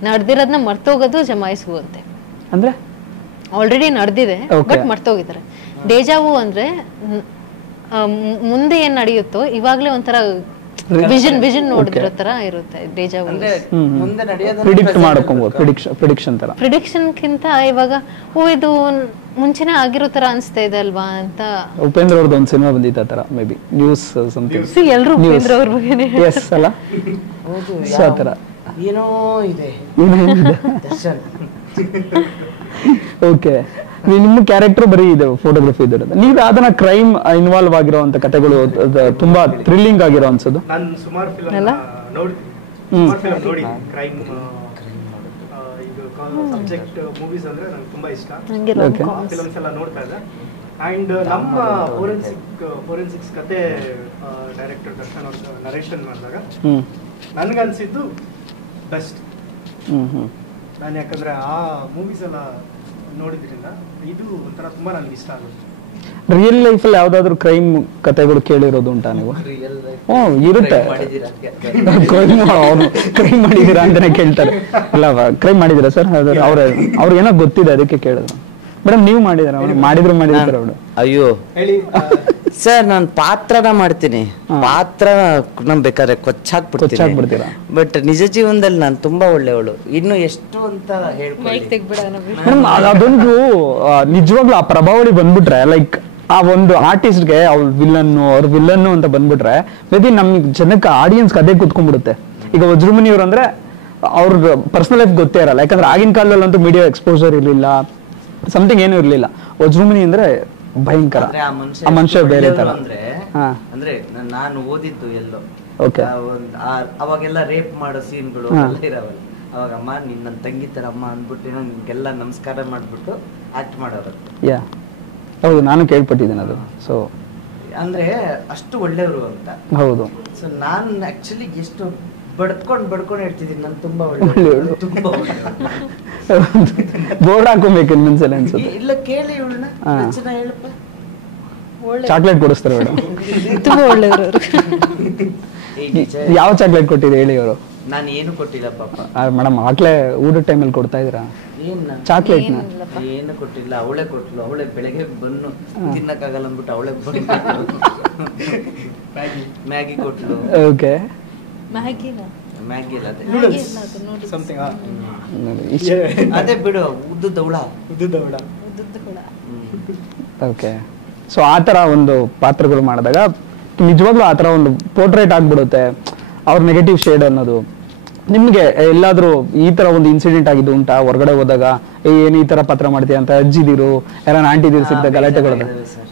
ನಡೆದಿರೋದನ್ನ ಮರ್ತೋಗೋದು ಜಮಾಯಿಸುವು ಅಂತೆ. ಅಂದ್ರೆ ಆಲ್ರೆಡಿ ನಡೆದಿದೆ ಬಟ್ ಮರ್ತೋಗಿದ್ದಾರೆ. ಡೇಜಾವು ಅಂದ್ರೆ ಮುಂದೆ ಏನ್ ನಡೆಯುತ್ತೋ ಇವಾಗ್ಲೇ ಒಂಥರ ವಿಷನ್ ನೋಡಿದಿರೋ ತರ ಇರುತ್ತೆ ಡೇಜಾವು. ಮುಂದೆ ನಡೆಯೋದು ಪ್ರಿಡಿಕ್ಟ್ ಮಾಡ್ಕೊಬಹುದು, ಪ್ರಿಡಿಕ್ಷನ್ ತರ. ಪ್ರಿಡಿಕ್ಷನ್ಗಿಂತ ಇವಾಗ ಇದು ಮುಂಚೆನೇ ಆಗಿರೋ ತರ ಅನ್ಸ್ತಾ ಇದೆ ಅಲ್ವಾ ಅಂತ. ಉಪೇಂದ್ರ ಅವ್ರದ್ದು ಒಂದು ಸಿನಿಮಾ ಬಂದಿತ್ತು ಆ ತರ, ಮೇ ಬಿ ನ್ಯೂಸ್ ಸಮಥಿಂಗ್. ಎಲ್ಲರೂ ಉಪೇಂದ್ರ ಅವ್ರ ಬಗ್ಗೆನೇ. ಎಸ್ ಅಲ್ಲ, ಸೊ ಆ ತರ ಏನೋ ಇದೆ ದರ್ಶನ್. ಓಕೆ. ನಿಮ್ಮ ಕ್ಯಾರೆಕ್ಟರ್ ಬರೀ ಇದೆ ಫೋಟೋಗ್ರಫಿ ಇದಿರೋದು. ನೀವು ಅದನ್ನ ಕ್ರೈಮ್ ಇನ್ವಾಲ್ವ್ ಆಗಿರೋಂತ ಕಥೆಗಳು ತುಂಬಾ ಥ್ರಿಲ್ಲಿಂಗ್ ಆಗಿರೋ ಅನ್ಸೋದು. ನಾನು ಸುಮಾರು ಫಿಲಮ್ ನೋಡಿದ್ದೀನಿ. ಕ್ರೈಮ್ ಇದು ಸಬ್ಜೆಕ್ಟ್ ಮೂವೀಸ್ ಅಂದ್ರೆ ನಂಗೆ ತುಂಬಾ ಇಷ್ಟ. ಫಿಲಮ್ಸ್ ಎಲ್ಲ ನೋಡ್ತಾ ಇದ್ದೆ. ಅಂಡ್ ನಮ್ಮ ಫೋರೆನ್ಸಿಕ್ಸ್ ಕತೆ ಡೈರೆಕ್ಟರ್ ದರ್ಶನ್ ಅವ್ರ ನರೇಷನ್ ಮಾಡಿದಾಗ ನನ್ಗನ್ಸಿದ್ದು ಬೆಸ್ಟ್. ನಾನು ಯಾಕಂದ್ರೆ ಆ ಮೂವೀಸ್ ಎಲ್ಲ ನೋಡಿದ್ರಿಂದ ಇದು ಒಂಥರ ತುಂಬಾ ನನಗೆ ಇಷ್ಟ ಆಗುತ್ತೆ. ರಿಯಲ್ ಲೈಫ್ ಅಲ್ಲಿ ಯಾವ್ದಾದ್ರು ಕ್ರೈಮ್ ಕಥೆಗಳು ಕೇಳಿರೋದು ಉಂಟಾ ನೀವು? ಇರುತ್ತೆ. ಕ್ರೈಮ್ ಮಾಡಿದೀರಾ ಅಂತಾನೆ ಕೇಳ್ತಾರೆ. ಅಲ್ಲ, ಕ್ರೈಮ್ ಮಾಡಿದೀರಾ ಸರ್? ಅವ್ರಿಗೆ ಏನೋ ಗೊತ್ತಿದೆ ಅದಕ್ಕೆ ಕೇಳಿದ್ರು. ಮೇಡಮ್ ನೀವು ಮಾಡಿದಾರ? ಮಾಡಿದ್ರು ಅವ್ರು. ಅಯ್ಯೋ ಸರ್, ನಾನು ಪಾತ್ರನ ಮಾಡ್ತೀನಿ. ಪಾತ್ರ ನಮ್ ಬೇಕಾದ್ರೆ ಕೊಚ್ಚಾಕ್ಬಿಡ್ತೀನಿ. ಬಟ್ ನಿಜ ಜೀವನದಲ್ಲಿ ನಾನು ತುಂಬಾ ಒಳ್ಳೆಯವಳು. ಇನ್ನು ಎಷ್ಟು ಅಂತ ಮೇಡಮ್ ಅದೊಂದು ನಿಜವಾಗ್ಲೂ ಆ ಪ್ರಭಾವಳಿ ಬಂದ್ಬಿಟ್ರೆ, ಲೈಕ್ ಆ ಒಂದು ಆರ್ಟಿಸ್ಟ್ಗೆ ಅವ್ರ ವಿಲ್ಲನ್ನು ಅಂತ ಬಂದ್ಬಿಟ್ರೆ ಮೇ ಬಿ ನಮ್ಗೆ ಜನಕ್ಕೆ ಆಡಿಯನ್ಸ್ ಅದೇ ಕೂತ್ಕೊಂಡ್ಬಿಡುತ್ತೆ. ಈಗ ವಜ್ರಮುನಿ ಅವ್ರು ಅಂದ್ರೆ ಅವ್ರ ಪರ್ಸನಲ್ ಲೈಫ್ ಗೊತ್ತೇ ಇರಲ್ಲ, ಯಾಕಂದ್ರೆ ಆಗಿನ ಕಾಲದಲ್ಲಂತೂ ಮೀಡಿಯಾ ಎಕ್ಸ್ಪೋಜರ್ ಇರ್ಲಿಲ್ಲ, ಸಮಥಿಂಗ್ ಏನು ಇರ್ಲಿಲ್ಲ. ವಜ್ರಮುನಿ ಅಂದ್ರೆ ಭಯಂಕರ, ಆ ಮನುಷ್ಯ ಬೇರೆ ತರ. ಅಂದ್ರೆ ನಾನು ಓದಿದ್ದು ಎಲ್ಲೋ, ಅವಾಗೆಲ್ಲ ರೇಪ್ ಮಾಡೋ ಸೀನ್ಗಳು ಇರವಲ್ಲ. ಅವಾಗ ಅಮ್ಮ ನಿನ್ನ ನನ್ನ ತಂಗಿ ತರ ಅಮ್ಮ ಅಂದ್ಬಿಟ್ಟು ನಿಮ್ಗೆಲ್ಲ ನಮಸ್ಕಾರ ಮಾಡ್ಬಿಟ್ಟು ಆಕ್ಟ್ ಮಾಡೋರು. ಯಾ ಹೌದು, ನಾನು ಕೇಳ್ಪಟ್ಟಿದ್ದೇನೆ ಅದು. ಸೊ ಅಂದ್ರೆ ಅಷ್ಟು ಒಳ್ಳೆಯವರು ಅಂತ. ಹೌದು. ಸೊ ನಾನು ಆಕ್ಚುಲಿ ಎಷ್ಟು ಬಡ್ಕೊಂಡು ಹೇಳ್ತಿದ್ದೀನಿ, ನಾನು ತುಂಬಾ ಒಳ್ಳೆಯವಳು, ತುಂಬಾ ಬೋರ್ಡ್ ಹಾಕೋಬೇಕು ಇನ್ನೊಂದ್ಸಲ ಅನ್ಸುತ್ತೆ. ಇಲ್ಲ ಕೇಳಿ ಇವಳನ್ನ ರಚನಾ ಹೇಳಪ್ಪ. ಚಾಕ್ಲೇಟ್ ಕೊಡಿಸ್ತಾರೆ ಮೇಡಮ್, ತುಂಬಾ ಒಳ್ಳೆಯವರು. ಯಾವ ಚಾಕ್ಲೇಟ್ ಕೊಟ್ಟಿದೆ ಹೇಳಿ ಅವರು? ನಾನು ಏನು ಕೊಟ್ಟಿಲ್ಲ ಪಾಪ ಮೇಡಮ್. ಆಗ್ಲೇ ಊಟದ ಟೈಮಲ್ಲಿ ಕೊಡ್ತಾ ಇದ್ದೀರಾ ಚಾಕ್ಲೇಟ್? ಏನು ಕೊಟ್ಟಿಲ್ಲ, ಅವಳೇ ಕೊಟ್ಲು. ಅವಳೇ ಬೆಳಗ್ಗೆ ಬನ್ನು ತಿನ್ನಕ್ಕಾಗಲ್ಲ ಅಂದ್ಬಿಟ್ಟು ಅವಳೇ ಬನ್ನು ಮ್ಯಾಗಿ ಕೊಟ್ಲು. ಓಕೆ. ಮ್ಯಾಗಿ ಅಲ್ಲ, ಅದೇ ಬಿಡು, ಉದ್ದುದ ಹುಳ. ಓಕೆ. ಸೊ ಆ ತರ ಒಂದು ಪಾತ್ರಗಳು ಮಾಡಿದಾಗ ನಿಜವಾಗ್ಲೂ ಆ ತರ ಒಂದು ಪೋರ್ಟ್ರೇಟ್ ಆಗ್ಬಿಡುತ್ತೆ ಅವ್ರ ನೆಗೆಟಿವ್ ಶೇಡ್ ಅನ್ನೋದು. ನಿಮ್ಗೆ ಎಲ್ಲಾದ್ರೂ ಈ ತರ ಒಂದು ಇನ್ಸಿಡೆಂಟ್ ಆಗಿದ್ದು ಉಂಟಾ? ಹೊರಗಡೆ ಹೋದಾಗ ಏನ್ ಈ ತರ ಪಾತ್ರ ಮಾಡ್ತೀಯ ಅಂತ ಅಜ್ಜಿದಿರು ಯಾರ ಆಂಟಿದಿರು ಸಿಗ್ದ ಗಲಾಟೆಗಳು,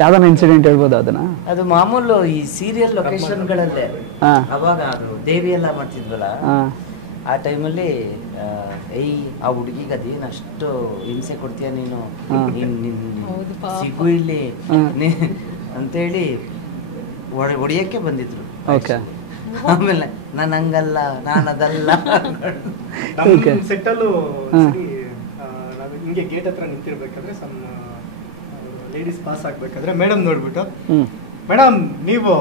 ಯಾವ್ದಾನ ಇನ್ಸಿಡೆಂಟ್ ಹೇಳ್ಬೋದು ಅದನ್ನ? ಅದು ಮಾಮೂಲು ಈ ಸೀರಿಯಲ್ ಲೊಕೇಶನ್ ಗಳಲ್ಲೇ. ಅವಾಗ ಅದು ದೇವಿ ಎಲ್ಲ ಮಾಡ್ತಿದ್ವಲ್ಲ, ಆ ಟೈಮಲ್ಲಿ ಆ ಹುಡುಗಿಗೆ ಅದೇನು ಅಷ್ಟು ಹಿಂಸೆ ಕೊಡ್ತೀಯ ನೀನು, ಸಿಗು ಇಲ್ಲಿ ಅಂತೇಳಿ ಹೊಡಿಯಕ್ಕೆ ಬಂದಿದ್ರು. ಆಮೇಲೆ ನಾನು ಹಂಗಲ್ಲ, ನಾನು ಅದಲ್ಲ. ಸೆಟ್ಟಲ್ಲೂ ಹಿಂಗೆ ಗೇಟ್ ಹತ್ರ ನಿಂತಿರ್ಬೇಕಾದ್ರೆ ಸಮ್ ಲೇಡೀಸ್ ಪಾಸ್ ಆಗ್ಬೇಕಾದ್ರೆ ಮೇಡಮ್ ನೋಡ್ಬಿಟ್ಟು, ಮೇಡಮ್ ನೀವು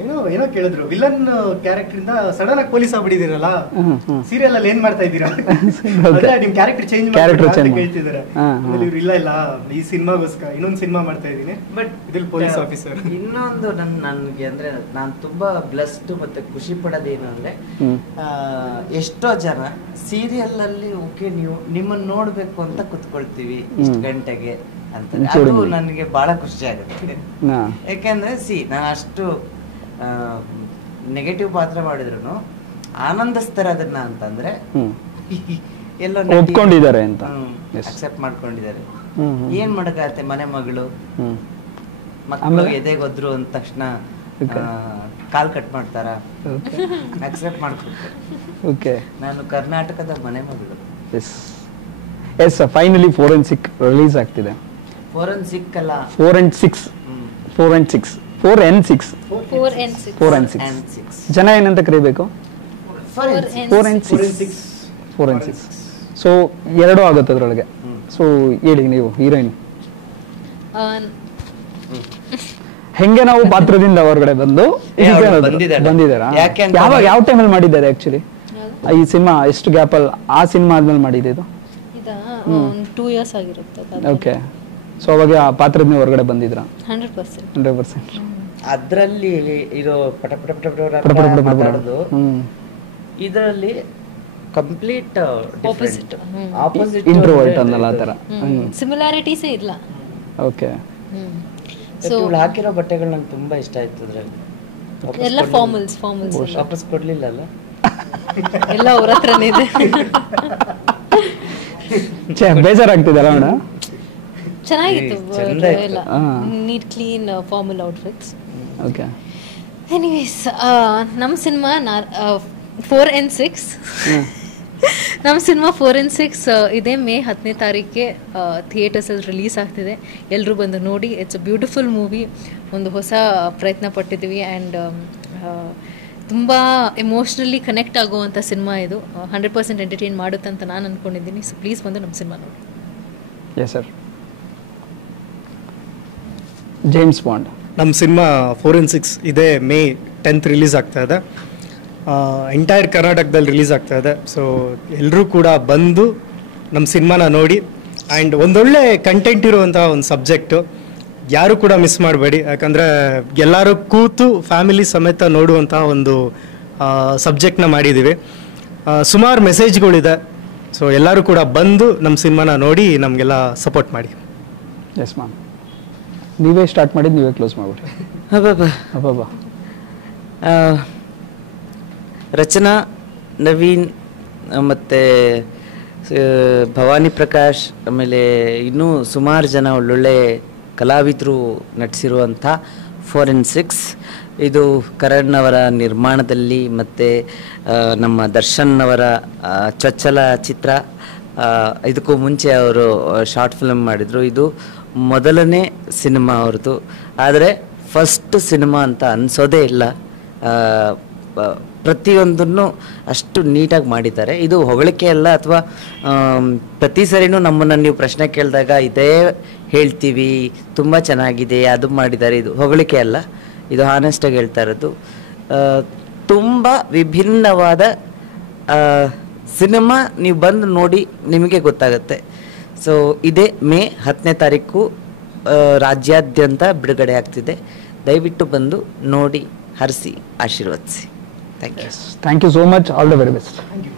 ಏನೋ ಕೇಳಿದ್ರು, ವಿಲನ್ ಕ್ಯಾರೆಕ್ಟರ್ ಇಂದ ಸಡನ್ ಆಗಿ ಪೊಲೀಸ್ ಆಗ್ಬಿಟ್ಟಿದ್ದೀರಲ್ಲ, ಸೀರಿಯಲ್ ಅಲ್ಲಿ ಏನ್ ಮಾಡ್ತಾ ಇದ್ದೀರಾ, ನಿಮ್ ಕ್ಯಾರೆಕ್ಟರ್ ಚೇಂಜ್ ಕೇಳ್ತಿದ್ದಾರೆ. ಇವ್ರು ಇಲ್ಲ ಈ ಸಿನಿಮಾಗೋಸ್ಕರ ಇನ್ನೊಂದು ಸಿನಿಮಾ ಮಾಡ್ತಾ ಇದ್ದೀನಿ, ಬಟ್ ಇದ್ರಲ್ಲಿ ಪೊಲೀಸ್ ಆಫೀಸರ್. ಇನ್ನೊಂದು ನನ್ಗೆ ಅಂದ್ರೆ ನಾನು ತುಂಬಾ ಬ್ಲೆಸ್ಡ್ ಮತ್ತೆ ಖುಷಿ ಪಡೋದೇನು ಅಂದ್ರೆ, ಎಷ್ಟೋ ಜನ ಸೀರಿಯಲ್ ಅಲ್ಲಿ ಓಕೆ ನೀವು ನಿಮ್ಮನ್ನ ನೋಡ್ಬೇಕು ಅಂತ ಕುತ್ಕೊಳ್ತೀವಿ ಇಷ್ಟು ಗಂಟೆಗೆ ಅಂತ, ಅದು ನನಗೆ ಬಹಳ ಖುಷಿ ಆಗುತ್ತೆ. ಯಾಕೆಂದ್ರೆ ನಾ ಅಷ್ಟು ನೆಗೆಟಿವ್ ಪಾತ್ರ ಮಾಡಿದ್ರು ಆನಂದಿಸ್ತಾರೆ ಅದನ್ನ ಅಂತಂದ್ರೆ ಎಲ್ಲೋ ಒಪ್ಕೊಂಡಿದ್ದಾರೆ ಅಂತ ಅಕ್ಸೆಪ್ಟ್ ಮಾಡ್ಕೊಂಡಿದ್ದಾರೆ. ಏನ್ ಮಾಡಕ್ಕಾಗತ್ತೆ, ಮನೆ ಮಗಳು ಮಕ್ಕಳು ಎದೆಗೊದ್ರು ಅಂದ ತಕ್ಷಣ ಕಾಲ್ ಕಟ್ ಮಾಡ್ತಾರ, ಅಕ್ಸೆಪ್ಟ್ ಮಾಡ್ಕೊಡ್ತಾರೆ. ನಾನು ಕರ್ನಾಟಕದ ಮನೆ ಮಗಳು. ಎಸ್ ಫೈನಲಿ ಫೋರೆನ್ಸಿಕ್ ರಿಲೀಸ್ ಆಗ್ತಿದೆ. ಫೋರೆನ್ಸಿಕ್ ಅಲ್ಲ, 4 and 6 4 and 6 ಜನ ಏನಂತ ಕರಿಬೇಕು? 4 and 6 ಸೊ 2 ಆಗುತ್ತೆ ಅದ್ರೊಳಗೆ. ಸೊ ಹೇಳಿ ನೀವು ಹೀರೋಯಿನ್ ಹೆಂಗೆ ನಾವು ಪಾತ್ರದಿಂದ ಹೊರಗಡೆ ಬಂದು ಬಂದಿದ್ದಾರಾ? ಯಾವ ಟೈಮಲ್ಲಿ ಮಾಡಿದ್ದಾರೆ ಆಕ್ಚುಲಿ ಈ ಸಿನಿಮಾ? ಎಷ್ಟು ಗ್ಯಾಪ್ ಅಲ್ಲಿ ಆ ಸಿನಿಮಾ ಆದ್ಮೇಲೆ ಮಾಡಿದೆ ಇದು? 2 years ಆಗಿರುತ್ತೆ. ಓಕೆ, ಸೊ ಅವಾಗ ಆ ಪಾತ್ರದಿಂದ ಹೊರಗಡೆ ಬಂದಿದ್ರಾ? 100%. ಅದ್ರಲ್ಲಿ ಇರೋ ಪಟ ಪಟ ಪಟ ಮಾತಾಡೋದು ಇದರಲ್ಲಿ ಕಂಪ್ಲೀಟ್ ಆಪೋಸಿಟ್ ಇಂಟ್ರೋವರ್ಟ್ ಅನ್ನಲ್ಲ ಆ ತರ. ಸಿಮಿಲಾರಿಟೀಸ್ ಇಲ್ಲ. ಓಕೆ, ಸೊ ಹಾಕಿರೋ ಬಟ್ಟೆಗಳು ನಂಗೆ ತುಂಬಾ ಇಷ್ಟ ಆಯ್ತು. ಅದ್ರಲ್ಲಿ ಎಲ್ಲ ಫಾರ್ಮಲ್ಸ್ ವಾಪಸ್ ಕೊಡ್ಲಿಲ್ಲ ಅಲ್ಲ, ಎಲ್ಲ ಅವ್ರ ಹತ್ರನೇ ಇದೆ. ಬೇಜಾರಾಗ್ತಿದಲ್ಲ ಅಣ್ಣ? ಚೆನ್ನಾಗಿತ್ತು ಎಲ್ಲ, neat clean formal outfits. Okay, anyways ನಮ್ಮ ಸಿನಿಮಾ 4 and 6 ನಮ್ಮ ಸಿನಿಮಾ 4 and 6 ಇದೇ ಮೇ 10ನೇ ತಾರೀಕಿಗೆ ಥಿಯೇಟರ್ಸಲ್ಲಿ ರಿಲೀಸ್ ಆಗ್ತಿದೆ. ಎಲ್ಲರೂ ಬಂದು ನೋಡಿ. It's a beautiful movie. ಒಂದು ಹೊಸ ಪ್ರಯತ್ನ ಪಟ್ಟಿದ್ದೀವಿ ಆ್ಯಂಡ್ ತುಂಬ ಎಮೋಷ್ನಲಿ ಕನೆಕ್ಟ್ ಆಗುವಂಥ ಸಿನಿಮಾ ಇದು. 100% ಎಂಟರ್ಟೈನ್ ಮಾಡುತ್ತೆ ಅಂತ ನಾನು ಅಂದ್ಕೊಂಡಿದ್ದೀನಿ. ಸೊ ಪ್ಲೀಸ್ ಬಂದು ನಮ್ಮ ಸಿನಿಮಾ ನೋಡಿ. Yes sir. ಜೇಮ್ಸ್ ಬಾಂಡ್ ನಮ್ಮ ಸಿನಿಮಾ 4 and 6 ಇದೇ ಮೇ 10th ರಿಲೀಸ್ ಆಗ್ತಾ ಇದೆ. ಎಂಟೈರ್ ಕರ್ನಾಟಕದಲ್ಲಿ ರಿಲೀಸ್ ಆಗ್ತಾ ಇದೆ. ಸೊ ಎಲ್ಲರೂ ಕೂಡ ಬಂದು ನಮ್ಮ ಸಿನಿಮಾನ ನೋಡಿ. ಆ್ಯಂಡ್ ಒಂದೊಳ್ಳೆ ಕಂಟೆಂಟ್ ಇರುವಂಥ ಒಂದು ಸಬ್ಜೆಕ್ಟು, ಯಾರು ಕೂಡ ಮಿಸ್ ಮಾಡಬೇಡಿ. ಯಾಕಂದರೆ ಎಲ್ಲರೂ ಕೂತು ಫ್ಯಾಮಿಲಿ ಸಮೇತ ನೋಡುವಂಥ ಒಂದು ಸಬ್ಜೆಕ್ಟ್ನ ಮಾಡಿದ್ದೀವಿ. ಸುಮಾರು ಮೆಸೇಜ್ಗಳಿದೆ. ಸೊ ಎಲ್ಲರೂ ಕೂಡ ಬಂದು ನಮ್ಮ ಸಿನಿಮಾನ ನೋಡಿ ನಮಗೆಲ್ಲ ಸಪೋರ್ಟ್ ಮಾಡಿ. ಎಸ್ ಮ್ಯಾಮ್, ನೀವೇ ಸ್ಟಾರ್ಟ್ ಮಾಡಿದ್ದು ನೀವೇ ಕ್ಲೋಸ್ ಮಾಡ್ಬಿಟ್ರಿ. ಅಬ್ಬಬ್ಬಾ. ರಚನಾ, ನವೀನ್ ಮತ್ತು ಭವಾನಿ ಪ್ರಕಾಶ್, ಆಮೇಲೆ ಇನ್ನೂ ಸುಮಾರು ಜನ ಒಳ್ಳೊಳ್ಳೆ ಕಲಾವಿದರು ನಟಿಸಿರುವಂಥ 4 and 6 ಇದು ಕರಣ್ ಅವರ ನಿರ್ಮಾಣದಲ್ಲಿ ಮತ್ತು ನಮ್ಮ ದರ್ಶನ್ ಅವರ ಚೊಚ್ಚಲ ಚಿತ್ರ. ಇದಕ್ಕೂ ಮುಂಚೆ ಅವರು ಶಾರ್ಟ್ ಫಿಲ್ಮ್ ಮಾಡಿದರು. ಇದು ಮೊದಲನೇ ಸಿನಿಮಾ ಅವ್ರದ್ದು, ಆದರೆ ಫಸ್ಟ್ ಸಿನಿಮಾ ಅಂತ ಅನಿಸೋದೇ ಇಲ್ಲ. ಪ್ರತಿಯೊಂದನ್ನು ಅಷ್ಟು ನೀಟಾಗಿ ಮಾಡಿದ್ದಾರೆ. ಇದು ಹೊಗಳಿಕೆ ಅಲ್ಲ, ಅಥವಾ ಪ್ರತಿ ಸರಿನೂ ನಮ್ಮನ್ನು ನೀವು ಪ್ರಶ್ನೆ ಕೇಳಿದಾಗ ಇದೇ ಹೇಳ್ತೀವಿ, ತುಂಬ ಚೆನ್ನಾಗಿದೆ, ಅದು ಮಾಡಿದ್ದಾರೆ, ಇದು ಹೊಗಳಿಕೆ ಅಲ್ಲ, ಇದು ಹಾನೆಸ್ಟಾಗಿ ಹೇಳ್ತಾ ಇರೋದು. ತುಂಬ ವಿಭಿನ್ನವಾದ ಸಿನಿಮಾ. ನೀವು ಬಂದು ನೋಡಿ ನಿಮಗೆ ಗೊತ್ತಾಗುತ್ತೆ. ಸೊ ಇದೇ ಮೇ 10ನೇ ತಾರೀಕು ರಾಜ್ಯಾದ್ಯಂತ ಬಿಡುಗಡೆ ಆಗ್ತಿದೆ. ದಯವಿಟ್ಟು ಬಂದು ನೋಡಿ, ಹರಿಸಿ, ಆಶೀರ್ವದಿಸಿ. Thank you so much. All the very best. Thank you.